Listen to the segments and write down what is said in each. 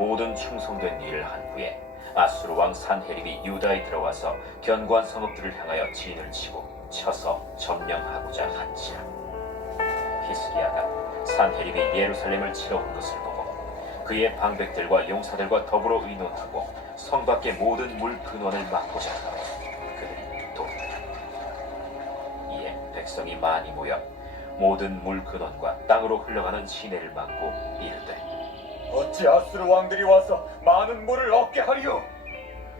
모든 충성된 일을 한 후에 아수르 왕 산헤립이 유다에 들어와서 견고한 성읍들을 향하여 진을 치고 쳐서 점령하고자 한지라. 히스기야가 산헤립이 예루살렘을 치러 온 것을 보고 그의 방백들과 용사들과 더불어 의논하고 성 밖의 모든 물 근원을 막고자 하고 그들이 돕더라. 이에 백성이 많이 모여 모든 물 근원과 땅으로 흘러가는 시내를 막고 이르되 어찌 아수르 왕들이 와서 많은 물을 얻게 하리요?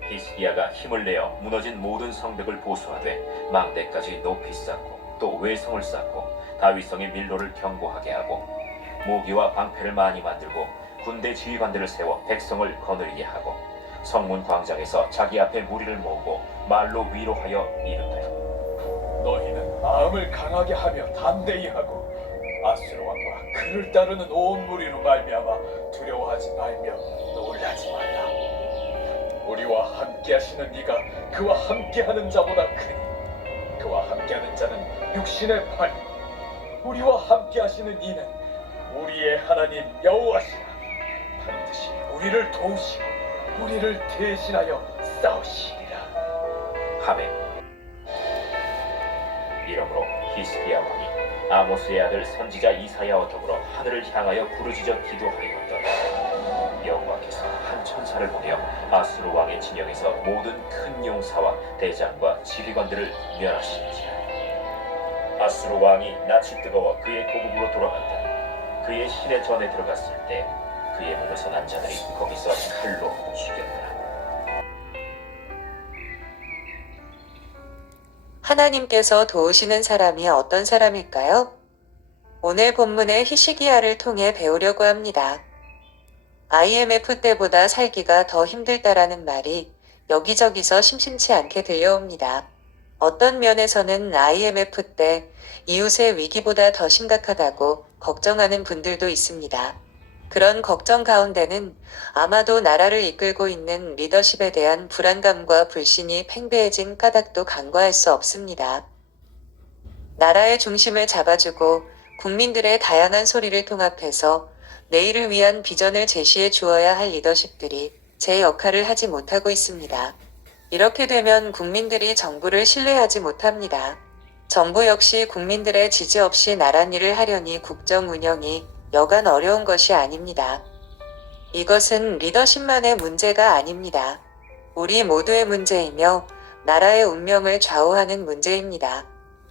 히스기야가 힘을 내어 무너진 모든 성벽을 보수하되 망대까지 높이 쌓고 또 외성을 쌓고 다윗성의 밀로를 견고하게 하고 모기와 방패를 많이 만들고 군대 지휘관들을 세워 백성을 거느리게 하고 성문 광장에서 자기 앞에 무리를 모으고 말로 위로하여 이르되 너희는 마음을 강하게 하며 담대히 하고 아수르 왕과 그를 따르는 온 무리로 말미암아 두려워하지 말며 놀라지 말라. 우리와 함께하시는 이가 그와 함께하는 자보다 크니 그와 함께하는 자는 육신의 팔, 우리와 함께하시는 이는 우리의 하나님 여호와시라. 반드시 우리를 도우시고 우리를 대신하여 싸우시리라. 하매 이러므로 히스기야 왕이 아모스의 아들 선지자 이사야와 더불어 하늘을 향하여 부르짖어 기도하였더니 여호와께서 한 천사를 보내어 아수르 왕의 진영에서 모든 큰 용사와 대장과 지휘관들을 멸하시니라. 아수르 왕이 낯이 뜨거워 그의 고국으로 돌아간다. 그의 시내 전에 들어갔을 때 그의 몸에서 난 자들이 거기서 칼로 죽였더라. 하나님께서 도우시는 사람이 어떤 사람일까요? 오늘 본문의 히스기야를 통해 배우려고 합니다. IMF 때보다 살기가 더 힘들다라는 말이 여기저기서 심심치 않게 들려옵니다. 어떤 면에서는 IMF 때 이웃의 위기보다 더 심각하다고 걱정하는 분들도 있습니다. 그런 걱정 가운데는 아마도 나라를 이끌고 있는 리더십에 대한 불안감과 불신이 팽배해진 까닭도 간과할 수 없습니다. 나라의 중심을 잡아주고 국민들의 다양한 소리를 통합해서 내일을 위한 비전을 제시해 주어야 할 리더십들이 제 역할을 하지 못하고 있습니다. 이렇게 되면 국민들이 정부를 신뢰하지 못합니다. 정부 역시 국민들의 지지 없이 나란 일을 하려니 국정 운영이 여간 어려운 것이 아닙니다. 이것은 리더십만의 문제가 아닙니다. 우리 모두의 문제이며 나라의 운명을 좌우하는 문제입니다.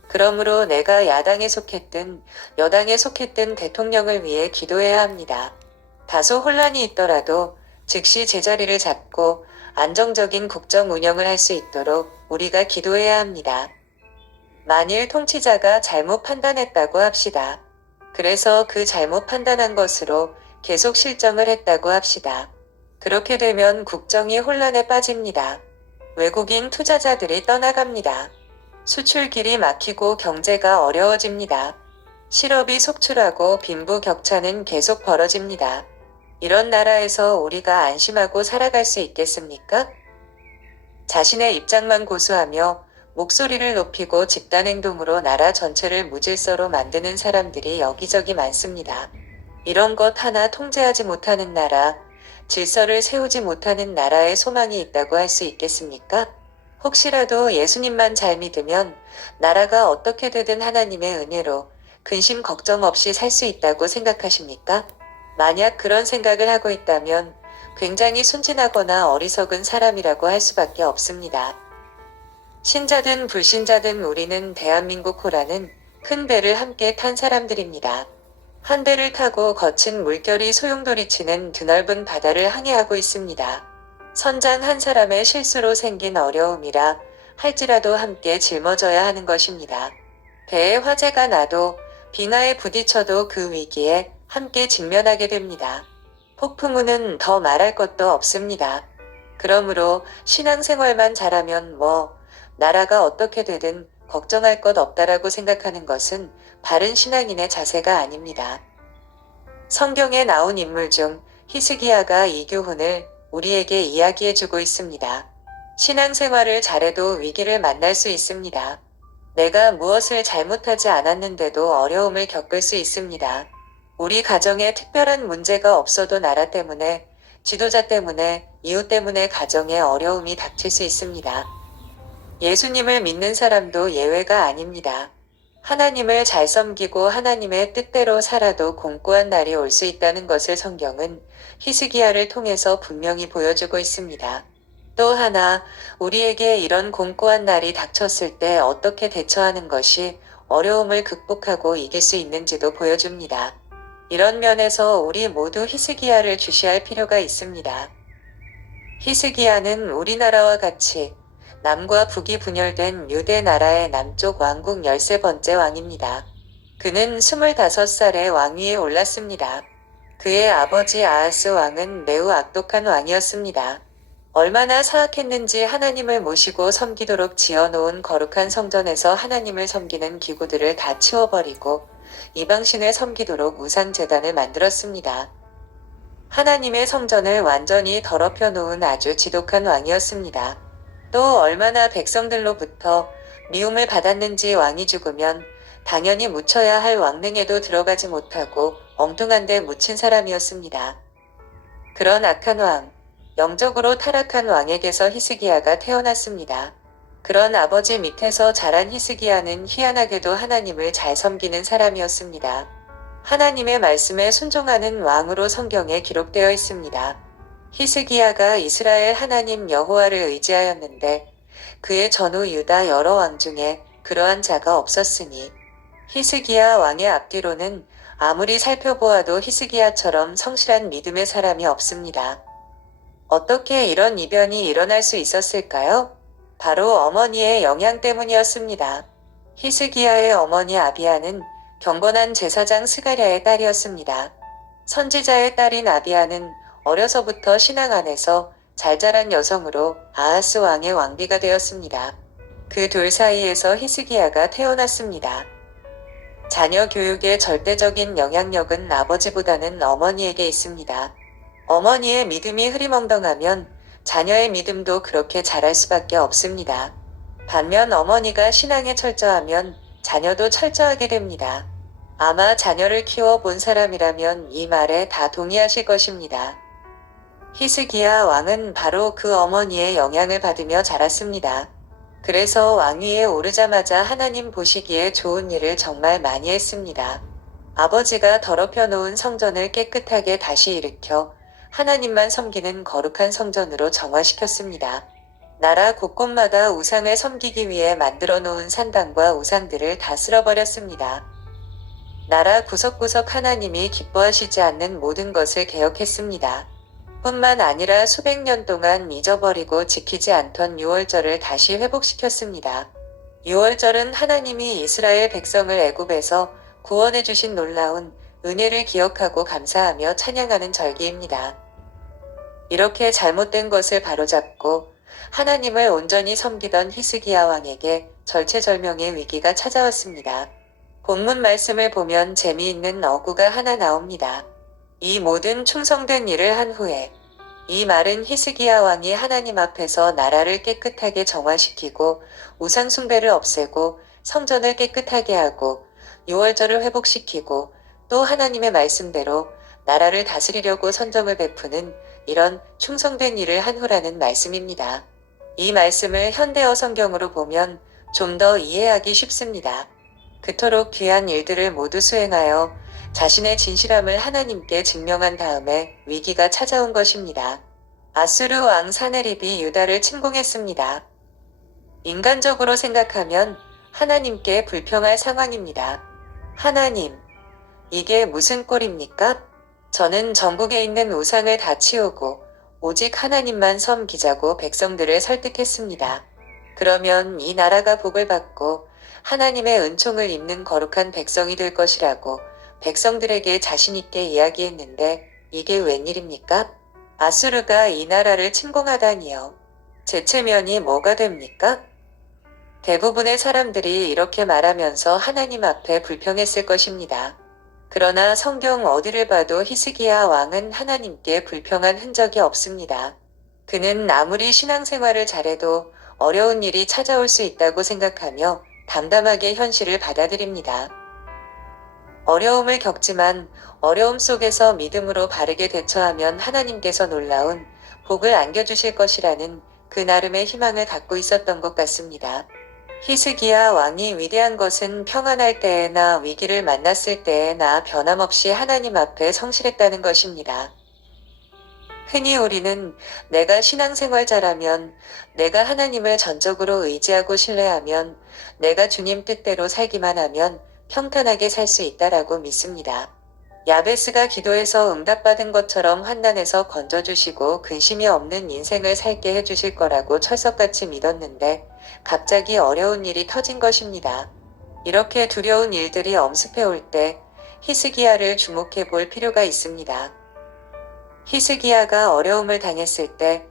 그러므로 내가 야당에 속했든 여당에 속했든 대통령을 위해 기도해야 합니다. 다소 혼란이 있더라도 즉시 제자리를 잡고 안정적인 국정 운영을 할 수 있도록 우리가 기도해야 합니다. 만일 통치자가 잘못 판단했다고 합시다. 그래서 그 잘못 판단한 것으로 계속 실정을 했다고 합시다. 그렇게 되면 국정이 혼란에 빠집니다. 외국인 투자자들이 떠나갑니다. 수출길이 막히고 경제가 어려워집니다. 실업이 속출하고 빈부격차는 계속 벌어집니다. 이런 나라에서 우리가 안심하고 살아갈 수 있겠습니까? 자신의 입장만 고수하며 목소리를 높이고 집단행동으로 나라 전체를 무질서로 만드는 사람들이 여기저기 많습니다. 이런 것 하나 통제하지 못하는 나라, 질서를 세우지 못하는 나라에 소망이 있다고 할 수 있겠습니까? 혹시라도 예수님만 잘 믿으면 나라가 어떻게 되든 하나님의 은혜로 근심 걱정 없이 살 수 있다고 생각하십니까? 만약 그런 생각을 하고 있다면 굉장히 순진하거나 어리석은 사람이라고 할 수밖에 없습니다. 신자든 불신자든 우리는 대한민국 호라는 큰 배를 함께 탄 사람들입니다. 한 배를 타고 거친 물결이 소용돌이치는 드넓은 바다를 항해하고 있습니다. 선장 한 사람의 실수로 생긴 어려움이라 할지라도 함께 짊어져야 하는 것입니다. 배에 화재가 나도 빙하에 부딪혀도 그 위기에 함께 직면하게 됩니다. 폭풍우는 더 말할 것도 없습니다. 그러므로 신앙생활만 잘하면 나라가 어떻게 되든 걱정할 것 없다라고 생각하는 것은 바른 신앙인의 자세가 아닙니다. 성경에 나온 인물 중 히스기야가 이 교훈을 우리에게 이야기해주고 있습니다. 신앙생활을 잘해도 위기를 만날 수 있습니다. 내가 무엇을 잘못하지 않았는데도 어려움을 겪을 수 있습니다. 우리 가정에 특별한 문제가 없어도 나라 때문에 지도자 때문에, 이웃 때문에 가정에 어려움이 닥칠 수 있습니다. 예수님을 믿는 사람도 예외가 아닙니다. 하나님을 잘 섬기고 하나님의 뜻대로 살아도 공고한 날이 올 수 있다는 것을 성경은 히스기야를 통해서 분명히 보여주고 있습니다. 또 하나, 우리에게 이런 공고한 날이 닥쳤을 때 어떻게 대처하는 것이 어려움을 극복하고 이길 수 있는지도 보여줍니다. 이런 면에서 우리 모두 히스기야를 주시할 필요가 있습니다. 히스기야는 우리나라와 같이 남과 북이 분열된 유대 나라의 남쪽 왕국 13번째 왕입니다. 그는 25살에 왕위에 올랐습니다. 그의 아버지 아하스 왕은 매우 악독한 왕이었습니다. 얼마나 사악했는지 하나님을 모시고 섬기도록 지어놓은 거룩한 성전에서 하나님을 섬기는 기구들을 다 치워버리고 이방신을 섬기도록 우상제단을 만들었습니다. 하나님의 성전을 완전히 더럽혀 놓은 아주 지독한 왕이었습니다. 또 얼마나 백성들로부터 미움을 받았는지 왕이 죽으면 당연히 묻혀야 할 왕릉에도 들어가지 못하고 엉뚱한 데 묻힌 사람이었습니다. 그런 악한 왕, 영적으로 타락한 왕에게서 히스기야가 태어났습니다. 그런 아버지 밑에서 자란 히스기야는 희한하게도 하나님을 잘 섬기는 사람이었습니다. 하나님의 말씀에 순종하는 왕으로 성경에 기록되어 있습니다. 히스기야가 이스라엘 하나님 여호와를 의지하였는데 그의 전후 유다 여러 왕 중에 그러한 자가 없었으니 히스기야 왕의 앞뒤로는 아무리 살펴보아도 히스기야처럼 성실한 믿음의 사람이 없습니다. 어떻게 이런 이변이 일어날 수 있었을까요? 바로 어머니의 영향 때문이었습니다. 히스기야의 어머니 아비야는 경건한 제사장 스가랴의 딸이었습니다. 선지자의 딸인 아비야는 어려서부터 신앙 안에서 잘 자란 여성으로 아하스 왕의 왕비가 되었습니다. 그 둘 사이에서 히스기야가 태어났습니다. 자녀 교육의 절대적인 영향력은 아버지보다는 어머니에게 있습니다. 어머니의 믿음이 흐리멍덩하면 자녀의 믿음도 그렇게 자랄 수밖에 없습니다. 반면 어머니가 신앙에 철저하면 자녀도 철저하게 됩니다. 아마 자녀를 키워본 사람이라면 이 말에 다 동의하실 것입니다. 히스기야 왕은 바로 그 어머니의 영향을 받으며 자랐습니다. 그래서 왕위에 오르자마자 하나님 보시기에 좋은 일을 정말 많이 했습니다. 아버지가 더럽혀 놓은 성전을 깨끗하게 다시 일으켜 하나님만 섬기는 거룩한 성전으로 정화시켰습니다. 나라 곳곳마다 우상을 섬기기 위해 만들어 놓은 산당과 우상들을 다 쓸어버렸습니다. 나라 구석구석 하나님이 기뻐하시지 않는 모든 것을 개혁했습니다. 뿐만 아니라 수백 년 동안 잊어버리고 지키지 않던 유월절을 다시 회복시켰습니다. 유월절은 하나님이 이스라엘 백성을 애굽에서 구원해 주신 놀라운 은혜를 기억하고 감사하며 찬양하는 절기입니다. 이렇게 잘못된 것을 바로잡고 하나님을 온전히 섬기던 히스기야 왕에게 절체절명의 위기가 찾아왔습니다. 본문 말씀을 보면 재미있는 어구가 하나 나옵니다. 이 모든 충성된 일을 한 후에 이 말은 히스기야 왕이 하나님 앞에서 나라를 깨끗하게 정화시키고 우상 숭배를 없애고 성전을 깨끗하게 하고 유월절을 회복시키고 또 하나님의 말씀대로 나라를 다스리려고 선정을 베푸는 이런 충성된 일을 한 후라는 말씀입니다. 이 말씀을 현대어 성경으로 보면 좀 더 이해하기 쉽습니다. 그토록 귀한 일들을 모두 수행하여 자신의 진실함을 하나님께 증명한 다음에 위기가 찾아온 것입니다. 아수르 왕 사네립이 유다를 침공했습니다. 인간적으로 생각하면 하나님께 불평할 상황입니다. 하나님, 이게 무슨 꼴입니까? 저는 전국에 있는 우상을 다 치우고 오직 하나님만 섬기자고 백성들을 설득했습니다. 그러면 이 나라가 복을 받고 하나님의 은총을 입는 거룩한 백성이 될 것이라고 백성들에게 자신있게 이야기했는데 이게 웬일입니까? 아수르가 이 나라를 침공하다니요. 제체면이 뭐가 됩니까? 대부분의 사람들이 이렇게 말하면서 하나님 앞에 불평했을 것입니다. 그러나 성경 어디를 봐도 히스기야 왕은 하나님께 불평한 흔적이 없습니다. 그는 아무리 신앙생활을 잘해도 어려운 일이 찾아올 수 있다고 생각하며 담담하게 현실을 받아들입니다. 어려움을 겪지만 어려움 속에서 믿음으로 바르게 대처하면 하나님께서 놀라운 복을 안겨주실 것이라는 그 나름의 희망을 갖고 있었던 것 같습니다. 히스기야 왕이 위대한 것은 평안할 때에나 위기를 만났을 때에나 변함없이 하나님 앞에 성실했다는 것입니다. 흔히 우리는 내가 신앙생활자라면, 내가 하나님을 전적으로 의지하고 신뢰하면, 내가 주님 뜻대로 살기만 하면 평탄하게 살 수 있다라고 믿습니다. 야베스가 기도해서 응답받은 것처럼 환난에서 건져주시고 근심이 없는 인생을 살게 해주실 거라고 철석같이 믿었는데 갑자기 어려운 일이 터진 것입니다. 이렇게 두려운 일들이 엄습해 올 때 히스기야를 주목해 볼 필요가 있습니다. 히스기야가 어려움을 당했을 때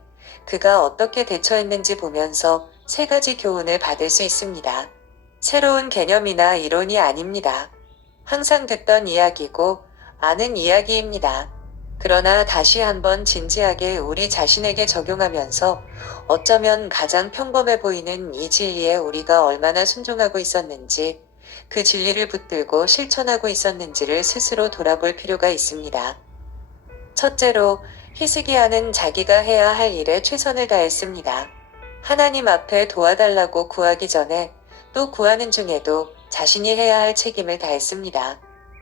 그가 어떻게 대처했는지 보면서 세 가지 교훈을 받을 수 있습니다. 새로운 개념이나 이론이 아닙니다. 항상 듣던 이야기고 아는 이야기입니다. 그러나 다시 한번 진지하게 우리 자신에게 적용하면서 어쩌면 가장 평범해 보이는 이 진리에 우리가 얼마나 순종하고 있었는지, 그 진리를 붙들고 실천하고 있었는지를 스스로 돌아볼 필요가 있습니다. 첫째로, 히스기야는 자기가 해야 할 일에 최선을 다했습니다. 하나님 앞에 도와달라고 구하기 전에 또 구하는 중에도 자신이 해야 할 책임을 다했습니다.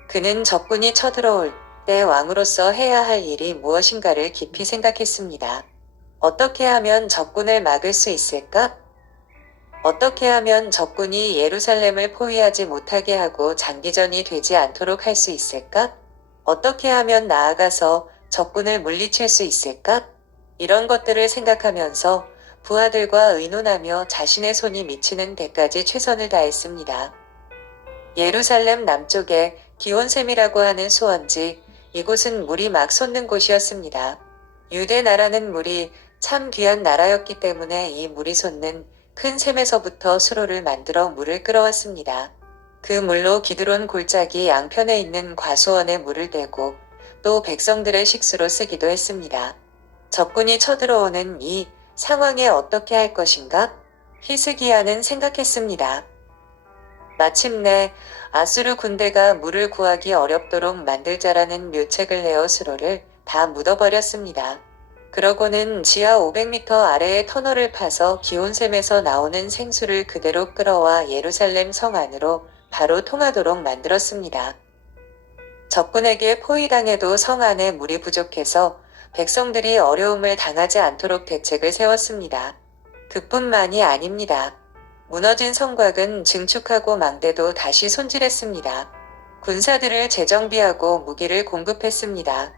그는 적군이 쳐들어올 때 왕으로서 해야 할 일이 무엇인가를 깊이 생각했습니다. 어떻게 하면 적군을 막을 수 있을까? 어떻게 하면 적군이 예루살렘을 포위하지 못하게 하고 장기전이 되지 않도록 할 수 있을까? 어떻게 하면 나아가서 적군을 물리칠 수 있을까? 이런 것들을 생각하면서 부하들과 의논하며 자신의 손이 미치는 데까지 최선을 다했습니다. 예루살렘 남쪽에 기온셈이라고 하는 수원지, 이곳은 물이 막 솟는 곳이었습니다. 유대 나라는 물이 참 귀한 나라였기 때문에 이 물이 솟는 큰 샘에서부터 수로를 만들어 물을 끌어왔습니다. 그 물로 기드론 골짜기 양편에 있는 과수원에 물을 대고 또 백성들의 식수로 쓰기도 했습니다. 적군이 쳐들어오는 이 상황에 어떻게 할 것인가? 히스기야는 생각했습니다. 마침내 아수르 군대가 물을 구하기 어렵도록 만들자라는 묘책을 내어 수로를 다 묻어버렸습니다. 그러고는 지하 500m 아래의 터널을 파서 기온샘에서 나오는 생수를 그대로 끌어와 예루살렘 성 안으로 바로 통하도록 만들었습니다. 적군에게 포위당해도 성 안에 물이 부족해서 백성들이 어려움을 당하지 않도록 대책을 세웠습니다. 그뿐만이 아닙니다. 무너진 성곽은 증축하고 망대도 다시 손질했습니다. 군사들을 재정비하고 무기를 공급했습니다.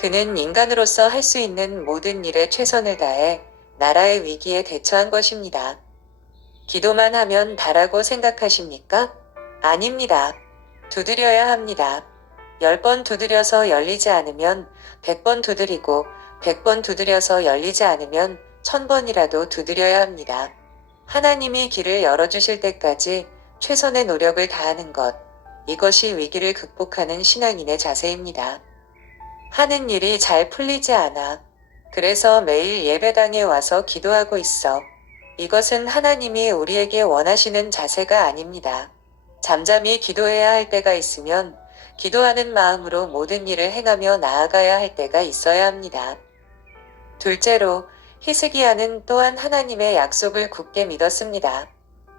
그는 인간으로서 할 수 있는 모든 일에 최선을 다해 나라의 위기에 대처한 것입니다. 기도만 하면 다라고 생각하십니까? 아닙니다. 두드려야 합니다. 10번 두드려서 열리지 않으면 100번 두드리고 100번 두드려서 열리지 않으면 1000번이라도 두드려야 합니다. 하나님이 길을 열어주실 때까지 최선의 노력을 다하는 것, 이것이 위기를 극복하는 신앙인의 자세입니다. 하는 일이 잘 풀리지 않아. 그래서 매일 예배당에 와서 기도하고 있어. 이것은 하나님이 우리에게 원하시는 자세가 아닙니다. 잠잠히 기도해야 할 때가 있으면 기도하는 마음으로 모든 일을 행하며 나아가야 할 때가 있어야 합니다. 둘째로, 히스기야는 또한 하나님의 약속을 굳게 믿었습니다.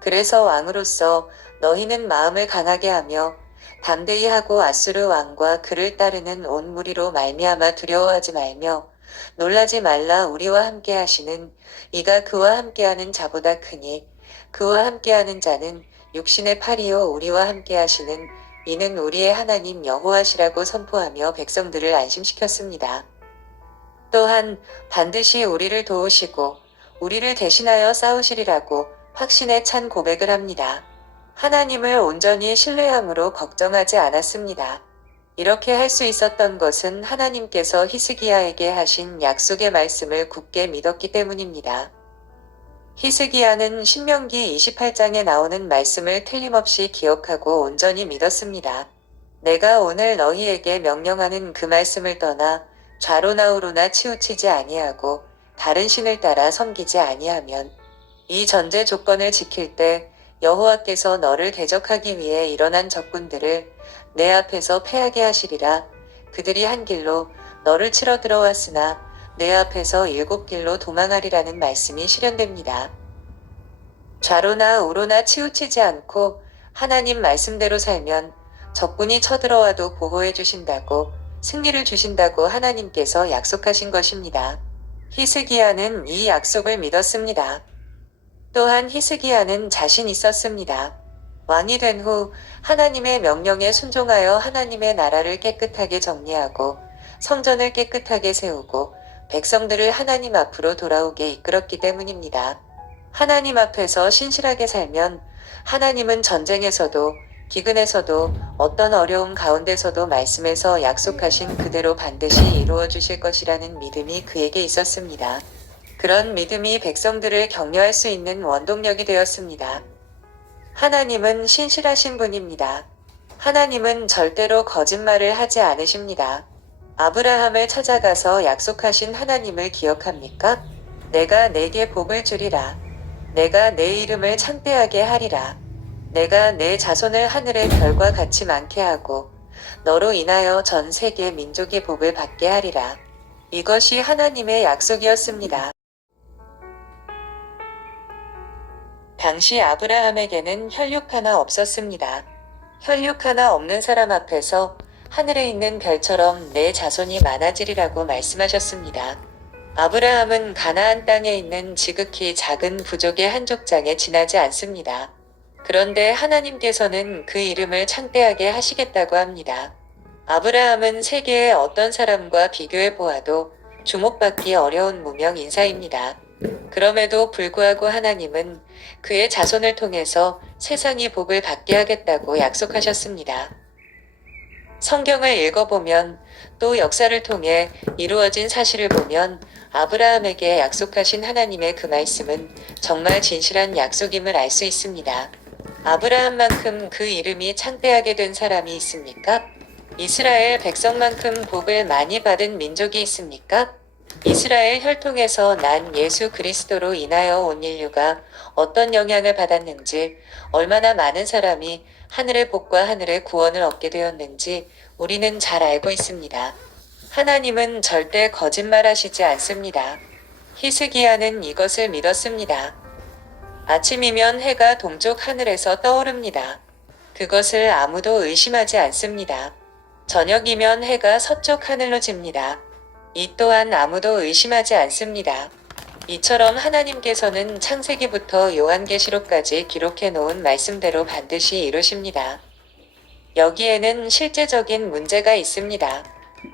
그래서 왕으로서 너희는 마음을 강하게 하며 담대히 하고 아수르 왕과 그를 따르는 온 무리로 말미암아 두려워하지 말며 놀라지 말라. 우리와 함께 하시는 이가 그와 함께하는 자보다 크니 그와 함께하는 자는 육신의 팔이요 우리와 함께 하시는 이는 우리의 하나님 여호와시라고 선포하며 백성들을 안심시켰습니다. 또한 반드시 우리를 도우시고 우리를 대신하여 싸우시리라고 확신에 찬 고백을 합니다. 하나님을 온전히 신뢰함으로 걱정하지 않았습니다. 이렇게 할 수 있었던 것은 하나님께서 히스기야에게 하신 약속의 말씀을 굳게 믿었기 때문입니다. 히스기야는 신명기 28장에 나오는 말씀을 틀림없이 기억하고 온전히 믿었습니다. 내가 오늘 너희에게 명령하는 그 말씀을 떠나 좌로나 우로나 치우치지 아니하고 다른 신을 따라 섬기지 아니하면 이 전제 조건을 지킬 때 여호와께서 너를 대적하기 위해 일어난 적군들을 내 앞에서 패하게 하시리라. 그들이 한 길로 너를 치러 들어왔으나 내 앞에서 7길로 도망하리라는 말씀이 실현됩니다. 좌로나 우로나 치우치지 않고 하나님 말씀대로 살면 적군이 쳐들어와도 보호해 주신다고, 승리를 주신다고 하나님께서 약속하신 것입니다. 히스기야는 이 약속을 믿었습니다. 또한 히스기야는 자신 있었습니다. 왕이 된 후 하나님의 명령에 순종하여 하나님의 나라를 깨끗하게 정리하고 성전을 깨끗하게 세우고 백성들을 하나님 앞으로 돌아오게 이끌었기 때문입니다. 하나님 앞에서 신실하게 살면 하나님은 전쟁에서도 기근에서도 어떤 어려움 가운데서도 말씀에서 약속하신 그대로 반드시 이루어 주실 것이라는 믿음이 그에게 있었습니다. 그런 믿음이 백성들을 격려할 수 있는 원동력이 되었습니다. 하나님은 신실하신 분입니다. 하나님은 절대로 거짓말을 하지 않으십니다. 아브라함을 찾아가서 약속하신 하나님을 기억합니까? 내가 내게 복을 주리라. 내가 내 이름을 창대하게 하리라. 내가 내 자손을 하늘의 별과 같이 많게 하고 너로 인하여 전 세계 민족의 복을 받게 하리라. 이것이 하나님의 약속이었습니다. 당시 아브라함에게는 혈육 하나 없었습니다. 혈육 하나 없는 사람 앞에서 하늘에 있는 별처럼 내 자손이 많아지리라고 말씀하셨습니다. 아브라함은 가나안 땅에 있는 지극히 작은 부족의 한 족장에 지나지 않습니다. 그런데 하나님께서는 그 이름을 창대하게 하시겠다고 합니다. 아브라함은 세계의 어떤 사람과 비교해 보아도 주목받기 어려운 무명 인사입니다. 그럼에도 불구하고 하나님은 그의 자손을 통해서 세상이 복을 받게 하겠다고 약속하셨습니다. 성경을 읽어보면 또 역사를 통해 이루어진 사실을 보면 아브라함에게 약속하신 하나님의 그 말씀은 정말 진실한 약속임을 알 수 있습니다. 아브라함만큼 그 이름이 창대하게 된 사람이 있습니까? 이스라엘 백성만큼 복을 많이 받은 민족이 있습니까? 이스라엘 혈통에서 난 예수 그리스도로 인하여 온 인류가 어떤 영향을 받았는지, 얼마나 많은 사람이 하늘의 복과 하늘의 구원을 얻게 되었는지 우리는 잘 알고 있습니다. 하나님은 절대 거짓말하시지 않습니다. 히스기야는 이것을 믿었습니다. 아침이면 해가 동쪽 하늘에서 떠오릅니다. 그것을 아무도 의심하지 않습니다. 저녁이면 해가 서쪽 하늘로 집니다. 이 또한 아무도 의심하지 않습니다. 이처럼 하나님께서는 창세기부터 요한계시록까지 기록해 놓은 말씀대로 반드시 이루십니다. 여기에는 실제적인 문제가 있습니다.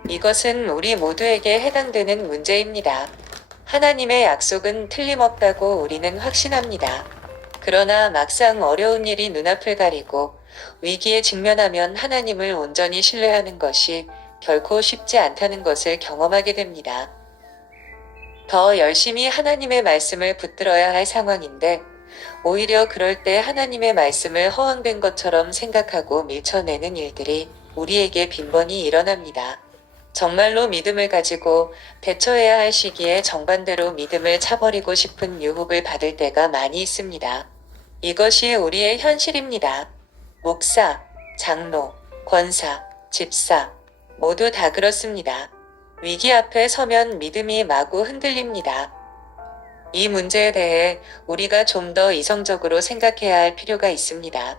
이것은 우리 모두에게 해당되는 문제입니다. 하나님의 약속은 틀림없다고 우리는 확신합니다. 그러나 막상 어려운 일이 눈앞을 가리고 위기에 직면하면 하나님을 온전히 신뢰하는 것이 결코 쉽지 않다는 것을 경험하게 됩니다. 더 열심히 하나님의 말씀을 붙들어야 할 상황인데 오히려 그럴 때 하나님의 말씀을 허황된 것처럼 생각하고 밀쳐내는 일들이 우리에게 빈번히 일어납니다. 정말로 믿음을 가지고 대처해야 할 시기에 정반대로 믿음을 차버리고 싶은 유혹을 받을 때가 많이 있습니다. 이것이 우리의 현실입니다. 목사, 장로, 권사, 집사 모두 다 그렇습니다. 위기 앞에 서면 믿음이 마구 흔들립니다. 이 문제에 대해 우리가 좀 더 이성적으로 생각해야 할 필요가 있습니다.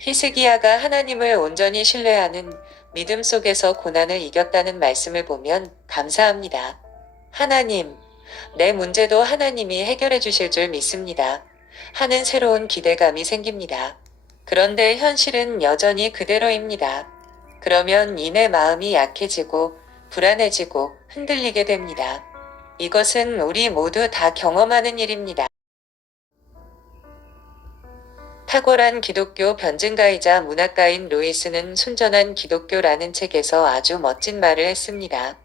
히스기야가 하나님을 온전히 신뢰하는 믿음 속에서 고난을 이겼다는 말씀을 보면 감사합니다. 하나님, 내 문제도 하나님이 해결해 주실 줄 믿습니다. 하는 새로운 기대감이 생깁니다. 그런데 현실은 여전히 그대로입니다. 그러면 이내 마음이 약해지고 불안해지고 흔들리게 됩니다. 이것은 우리 모두 다 경험하는 일입니다. 탁월한 기독교 변증가이자 문학가인 루이스는 순전한 기독교라는 책에서 아주 멋진 말을 했습니다.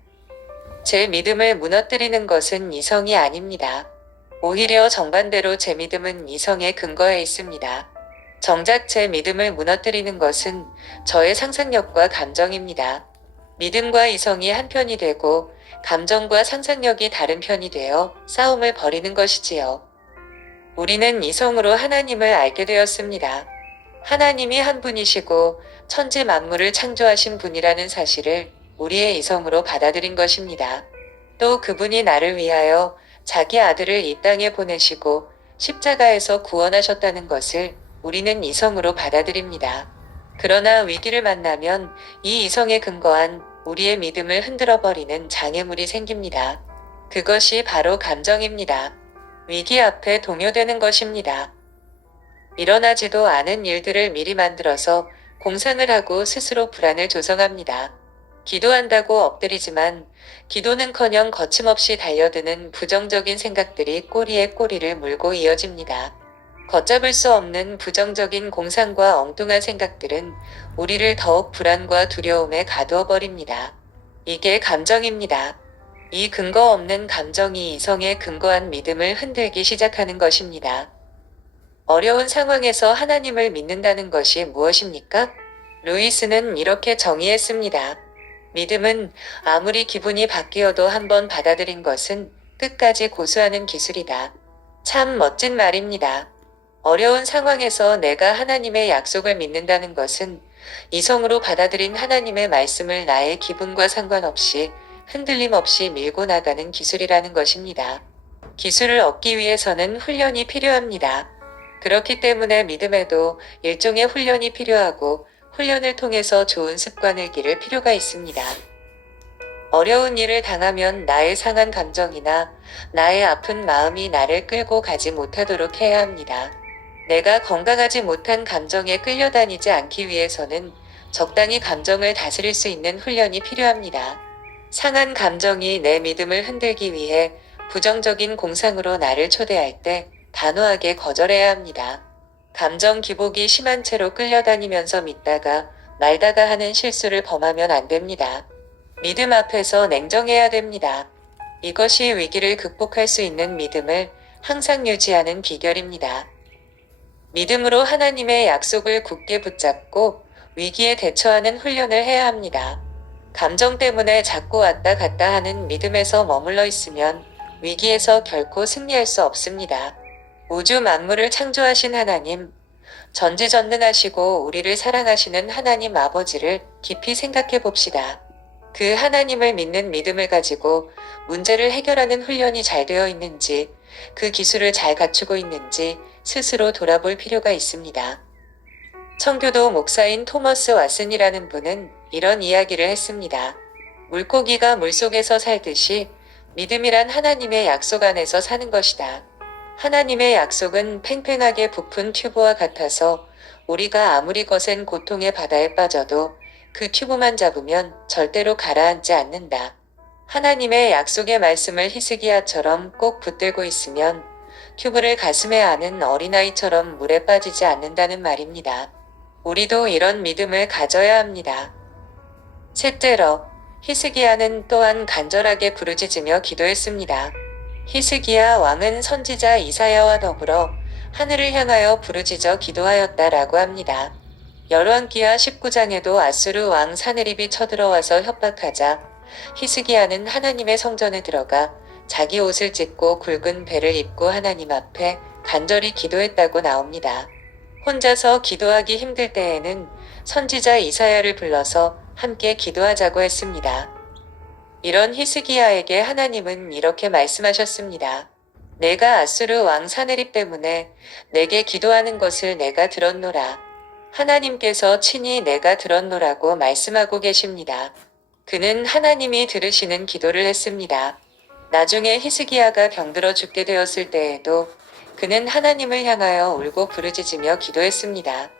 제 믿음을 무너뜨리는 것은 이성이 아닙니다. 오히려 정반대로 제 믿음은 이성에 근거해 있습니다. 정작 제 믿음을 무너뜨리는 것은 저의 상상력과 감정입니다. 믿음과 이성이 한 편이 되고 감정과 상상력이 다른 편이 되어 싸움을 벌이는 것이지요. 우리는 이성으로 하나님을 알게 되었습니다. 하나님이 한 분이시고 천지 만물을 창조하신 분이라는 사실을 우리의 이성으로 받아들인 것입니다. 또 그분이 나를 위하여 자기 아들을 이 땅에 보내시고 십자가에서 구원하셨다는 것을 우리는 이성으로 받아들입니다. 그러나 위기를 만나면 이 이성에 근거한 우리의 믿음을 흔들어 버리는 장애물이 생깁니다. 그것이 바로 감정입니다. 위기 앞에 동요되는 것입니다. 일어나지도 않은 일들을 미리 만들어서 공상을 하고 스스로 불안을 조성합니다. 기도한다고 엎드리지만 기도는커녕 거침없이 달려드는 부정적인 생각들이 꼬리에 꼬리를 물고 이어집니다. 걷잡을 수 없는 부정적인 공상과 엉뚱한 생각들은 우리를 더욱 불안과 두려움에 가두어 버립니다. 이게 감정입니다. 이 근거 없는 감정이 이성에 근거한 믿음을 흔들기 시작하는 것입니다. 어려운 상황에서 하나님을 믿는다는 것이 무엇입니까? 루이스는 이렇게 정의했습니다. 믿음은 아무리 기분이 바뀌어도 한번 받아들인 것은 끝까지 고수하는 기술이다. 참 멋진 말입니다. 어려운 상황에서 내가 하나님의 약속을 믿는다는 것은 이성으로 받아들인 하나님의 말씀을 나의 기분과 상관없이 흔들림 없이 밀고 나가는 기술이라는 것입니다. 기술을 얻기 위해서는 훈련이 필요합니다. 그렇기 때문에 믿음에도 일종의 훈련이 필요하고 훈련을 통해서 좋은 습관을 기를 필요가 있습니다. 어려운 일을 당하면 나의 상한 감정이나 나의 아픈 마음이 나를 끌고 가지 못하도록 해야 합니다. 내가 건강하지 못한 감정에 끌려다니지 않기 위해서는 적당히 감정을 다스릴 수 있는 훈련이 필요합니다. 상한 감정이 내 믿음을 흔들기 위해 부정적인 공상으로 나를 초대할 때 단호하게 거절해야 합니다. 감정 기복이 심한 채로 끌려다니면서 믿다가 말다가 하는 실수를 범하면 안 됩니다. 믿음 앞에서 냉정해야 됩니다. 이것이 위기를 극복할 수 있는 믿음을 항상 유지하는 비결입니다. 믿음으로 하나님의 약속을 굳게 붙잡고 위기에 대처하는 훈련을 해야 합니다. 감정 때문에 자꾸 왔다 갔다 하는 믿음에서 머물러 있으면 위기에서 결코 승리할 수 없습니다. 우주 만물을 창조하신 하나님, 전지전능하시고 우리를 사랑하시는 하나님 아버지를 깊이 생각해 봅시다. 그 하나님을 믿는 믿음을 가지고 문제를 해결하는 훈련이 잘 되어 있는지, 그 기술을 잘 갖추고 있는지 스스로 돌아볼 필요가 있습니다. 청교도 목사인 토머스 왓슨이라는 분은 이런 이야기를 했습니다. 물고기가 물속에서 살듯이 믿음이란 하나님의 약속 안에서 사는 것이다. 하나님의 약속은 팽팽하게 부푼 튜브와 같아서 우리가 아무리 거센 고통의 바다에 빠져도 그 튜브만 잡으면 절대로 가라앉지 않는다. 하나님의 약속의 말씀을 히스기야처럼 꼭 붙들고 있으면 튜브를 가슴에 안은 어린아이처럼 물에 빠지지 않는다는 말입니다. 우리도 이런 믿음을 가져야 합니다. 셋째로, 히스기야는 또한 간절하게 부르짖으며 기도했습니다. 히스기야 왕은 선지자 이사야와 더불어 하늘을 향하여 부르짖어 기도하였다라고 합니다. 열왕기하 19장에도 아수르 왕 사느립이 쳐들어와서 협박하자 히스기야는 하나님의 성전에 들어가 자기 옷을 찢고 굵은 배를 입고 하나님 앞에 간절히 기도했다고 나옵니다. 혼자서 기도하기 힘들 때에는 선지자 이사야를 불러서 함께 기도하자고 했습니다. 이런 히스기야에게 하나님은 이렇게 말씀하셨습니다. 내가 아수르 왕 사느립 때문에 내게 기도하는 것을 내가 들었노라. 하나님께서 친히 내가 들었노라고 말씀하고 계십니다. 그는 하나님이 들으시는 기도를 했습니다. 나중에 히스기야가 병들어 죽게 되었을 때에도 그는 하나님을 향하여 울고 부르짖으며 기도했습니다.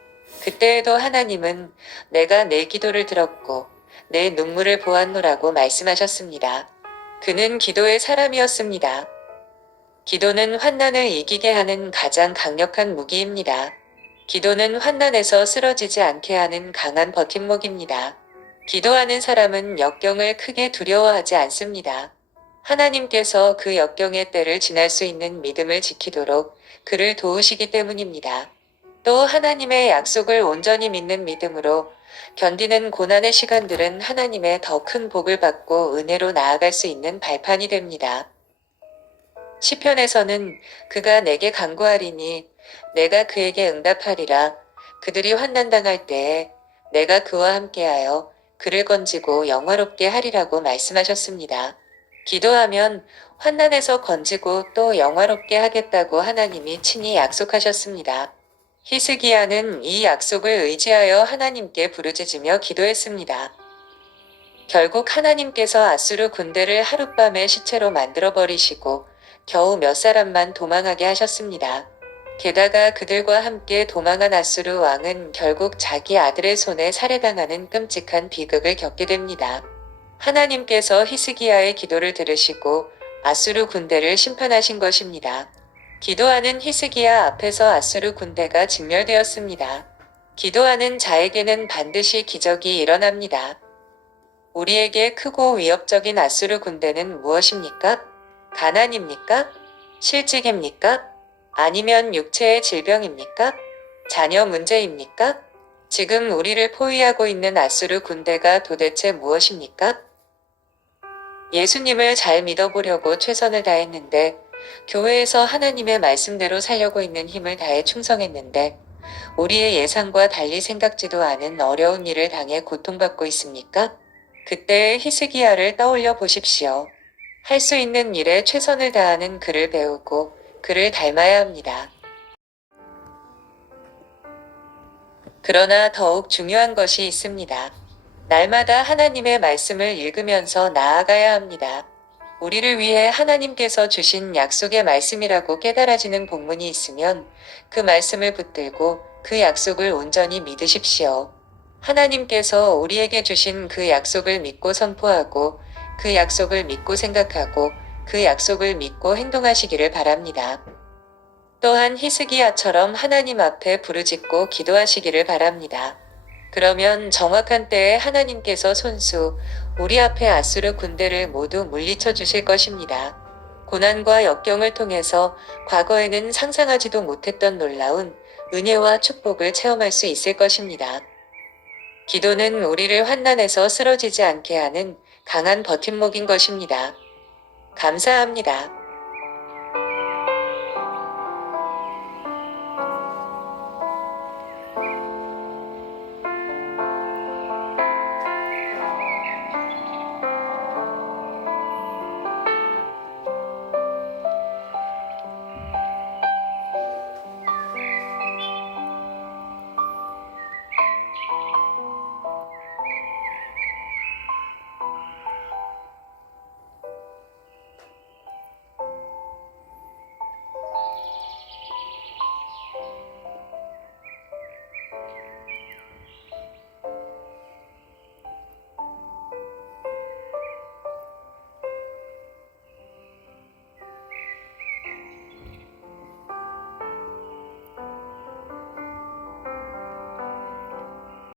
그때에도 하나님은 내가 내 기도를 들었고 내 눈물을 보았노라고 말씀하셨습니다. 그는 기도의 사람이었습니다. 기도는 환난을 이기게 하는 가장 강력한 무기입니다. 기도는 환난에서 쓰러지지 않게 하는 강한 버팀목입니다. 기도하는 사람은 역경을 크게 두려워하지 않습니다. 하나님께서 그 역경의 때를 지날 수 있는 믿음을 지키도록 그를 도우시기 때문입니다. 또 하나님의 약속을 온전히 믿는 믿음으로 견디는 고난의 시간들은 하나님의 더 큰 복을 받고 은혜로 나아갈 수 있는 발판이 됩니다. 시편에서는 그가 내게 간구하리니 내가 그에게 응답하리라. 그들이 환난당할 때에 내가 그와 함께하여 그를 건지고 영화롭게 하리라고 말씀하셨습니다. 기도하면 환난에서 건지고 또 영화롭게 하겠다고 하나님이 친히 약속하셨습니다. 히스기야는 이 약속을 의지하여 하나님께 부르짖으며 기도했습니다. 결국 하나님께서 아수르 군대를 하룻밤에 시체로 만들어버리시고 겨우 몇 사람만 도망하게 하셨습니다. 게다가 그들과 함께 도망한 아수르 왕은 결국 자기 아들의 손에 살해당하는 끔찍한 비극을 겪게 됩니다. 하나님께서 히스기야의 기도를 들으시고 아수르 군대를 심판하신 것입니다. 기도하는 히스기야 앞에서 아수르 군대가 진멸되었습니다. 기도하는 자에게는 반드시 기적이 일어납니다. 우리에게 크고 위협적인 아수르 군대는 무엇입니까? 가난입니까? 실직입니까? 아니면 육체의 질병입니까? 자녀 문제입니까? 지금 우리를 포위하고 있는 아수르 군대가 도대체 무엇입니까? 예수님을 잘 믿어보려고 최선을 다했는데, 교회에서 하나님의 말씀대로 살려고 있는 힘을 다해 충성했는데, 우리의 예상과 달리 생각지도 않은 어려운 일을 당해 고통받고 있습니까? 그때의 히스기야를 떠올려 보십시오. 할 수 있는 일에 최선을 다하는 그를 배우고 그를 닮아야 합니다. 그러나 더욱 중요한 것이 있습니다. 날마다 하나님의 말씀을 읽으면서 나아가야 합니다. 우리를 위해 하나님께서 주신 약속의 말씀이라고 깨달아지는 본문이 있으면 그 말씀을 붙들고 그 약속을 온전히 믿으십시오. 하나님께서 우리에게 주신 그 약속을 믿고 선포하고 그 약속을 믿고 생각하고 그 약속을 믿고 행동하시기를 바랍니다. 또한 히스기야처럼 하나님 앞에 부르짖고 기도하시기를 바랍니다. 그러면 정확한 때에 하나님께서 손수 우리 앞에 아수르 군대를 모두 물리쳐 주실 것입니다. 고난과 역경을 통해서 과거에는 상상하지도 못했던 놀라운 은혜와 축복을 체험할 수 있을 것입니다. 기도는 우리를 환난에서 쓰러지지 않게 하는 강한 버팀목인 것입니다. 감사합니다.